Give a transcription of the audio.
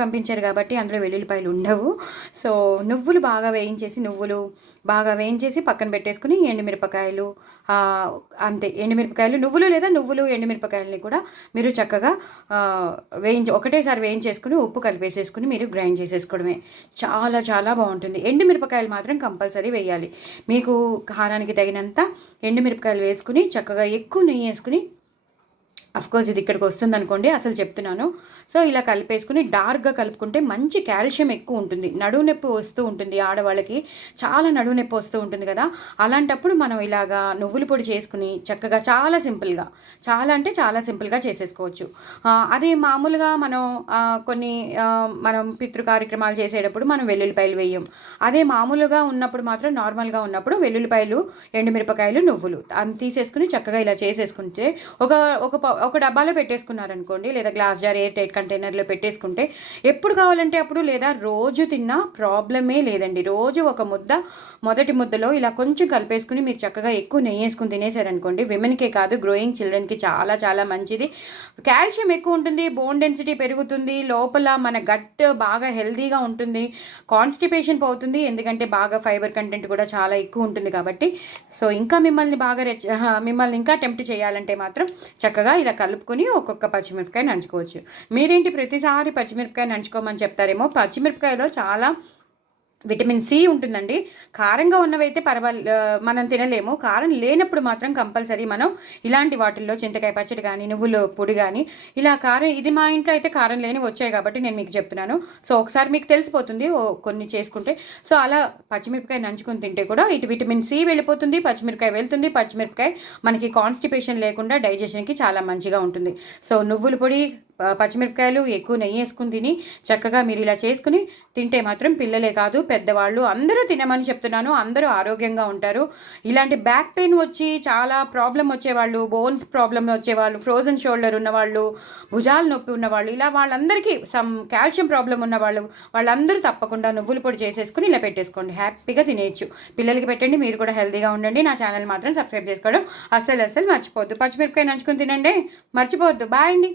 పంపించారు కాబట్టి అందులో వెల్లుల్లిపాయలు ఉండవు. సో నువ్వులు బాగా వేయించేసి పక్కన పెట్టేసుకుని ఎండుమిరపకాయలు అంతే, ఎండుమిరపకాయలు నువ్వులు లేదా నువ్వులు ఎండుమిరపకాయలని కూడా మీరు చక్కగా ఒకటేసారి వేయించేసుకుని ఉప్పు కలిపేసేసుకుని మీరు గ్రైండ్ చేసేసుకోవడమే. చాలా చాలా బాగుంటుంది. ఎండుమిరపకాయలు మాత్రం కంపల్సరీ వేయాలి. మీకు కారానికి తగినంత ఎండుమిరపకాయలు వేసుకుని చక్కగా ఎక్కువ నెయ్యి వేసుకుని, అఫ్కోర్స్ ఇది ఇక్కడికి వస్తుంది అనుకోండి, అసలు చెప్తున్నాను. సో ఇలా కలిపేసుకుని డార్క్గా కలుపుకుంటే మంచి కాల్షియం ఎక్కువ ఉంటుంది. నడువు నొప్పి వస్తూ ఉంటుంది ఆడవాళ్ళకి, చాలా నడువు నొప్పి వస్తూ ఉంటుంది కదా, అలాంటప్పుడు మనం ఇలాగా నువ్వుల పొడి చేసుకుని చక్కగా చాలా సింపుల్గా చేసేసుకోవచ్చు. అదే మామూలుగా మనం పితృ కార్యక్రమాలు చేసేటప్పుడు మనం వెల్లుల్లిపాయలు వేయం. అదే మామూలుగా ఉన్నప్పుడు మాత్రం, నార్మల్గా ఉన్నప్పుడు వెల్లుల్లిపాయలు, ఎండుమిరపకాయలు, నువ్వులు తీసేసుకుని చక్కగా ఇలా చేసేసుకుంటే ఒక డబ్బాలో పెట్టేసుకున్నారనుకోండి, లేదా గ్లాస్ జార్ ఎయిర్ టైట్ కంటైనర్లో పెట్టేసుకుంటే ఎప్పుడు కావాలంటే అప్పుడు, లేదా రోజు తిన్నా ప్రాబ్లమే లేదండి. రోజు ఒక మొదటి ముద్దలో ఇలా కొంచెం కలిపేసుకుని మీరు చక్కగా ఎక్కువ నెయ్యి వేసుకుని తినేసారనుకోండి, విమెన్కే కాదు గ్రోయింగ్ చిల్డ్రన్కి చాలా చాలా మంచిది. కాల్షియం ఎక్కువ ఉంటుంది, బోన్ డెన్సిటీ పెరుగుతుంది, లోపల మన గట్ బాగా హెల్తీగా ఉంటుంది, కాన్స్టిపేషన్ పోతుంది, ఎందుకంటే బాగా ఫైబర్ కంటెంట్ కూడా చాలా ఎక్కువ ఉంటుంది కాబట్టి. సో ఇంకా మిమ్మల్ని ఇంకా టెంప్ట్ చేయాలంటే మాత్రం చక్కగా ఇలా కలుపుకొని ఒక్కొక్క పచ్చిమిరపకాయ నంచుకోవచ్చు. మీరేంటి ప్రతిసారి పచ్చిమిరపకాయ నంచుకోమని చెప్తారేమో, పచ్చిమిరపకాయలో చాలా విటమిన్ సి ఉంటుందండి. కారంగా ఉన్నవైతే మనం తినలేము. కారం లేనప్పుడు మాత్రం కంపల్సరీ మనం ఇలాంటి వాటిల్లో చింతకాయ పచ్చడి కానీ, నువ్వుల పొడి కానీ, ఇలా కారం, ఇది మా ఇంట్లో అయితే కారం లేని వచ్చాయి కాబట్టి నేను మీకు చెప్తున్నాను. సో ఒకసారి మీకు తెలిసిపోతుంది కొన్ని చేసుకుంటే. సో అలా పచ్చిమిరపకాయ నంచుకొని తింటే కూడా ఇటు విటమిన్ సి వెళ్ళిపోతుంది, పచ్చిమిరపకాయ వెళ్తుంది, పచ్చిమిరపకాయ మనకి కాన్స్టిపేషన్ లేకుండా డైజెషన్కి చాలా మంచిగా ఉంటుంది. సో నువ్వుల పొడి, పచ్చిమిరపకాయలు, ఎక్కువ నెయ్యి వేసుకుని తిని చక్కగా మీరు ఇలా చేసుకుని తింటే మాత్రం పిల్లలే కాదు పెద్దవాళ్ళు అందరూ తినమని చెప్తున్నాను. అందరూ ఆరోగ్యంగా ఉంటారు. ఇలాంటి బ్యాక్ పెయిన్ వచ్చి చాలా ప్రాబ్లం వచ్చేవాళ్ళు, బోన్స్ ప్రాబ్లం వచ్చేవాళ్ళు, ఫ్రోజన్ షోల్డర్ ఉన్నవాళ్ళు, భుజాల నొప్పి ఉన్నవాళ్ళు, ఇలా వాళ్ళందరికీ కాల్షియం ప్రాబ్లం ఉన్నవాళ్ళు, వాళ్ళందరూ తప్పకుండా నువ్వుల పొడి చేసేసుకుని ఇలా పెట్టేసుకోండి. హ్యాపీగా తినేయచ్చు. పిల్లలకి పెట్టండి, మీరు కూడా హెల్తీగా ఉండండి. నా ఛానల్ మాత్రం సబ్స్క్రైబ్ చేసుకోవడం అస్సలు మర్చిపోవద్దు. పచ్చిమిరపకాయ నంచుకుని తినండి, మర్చిపోవద్దు. బాయ్ అండి.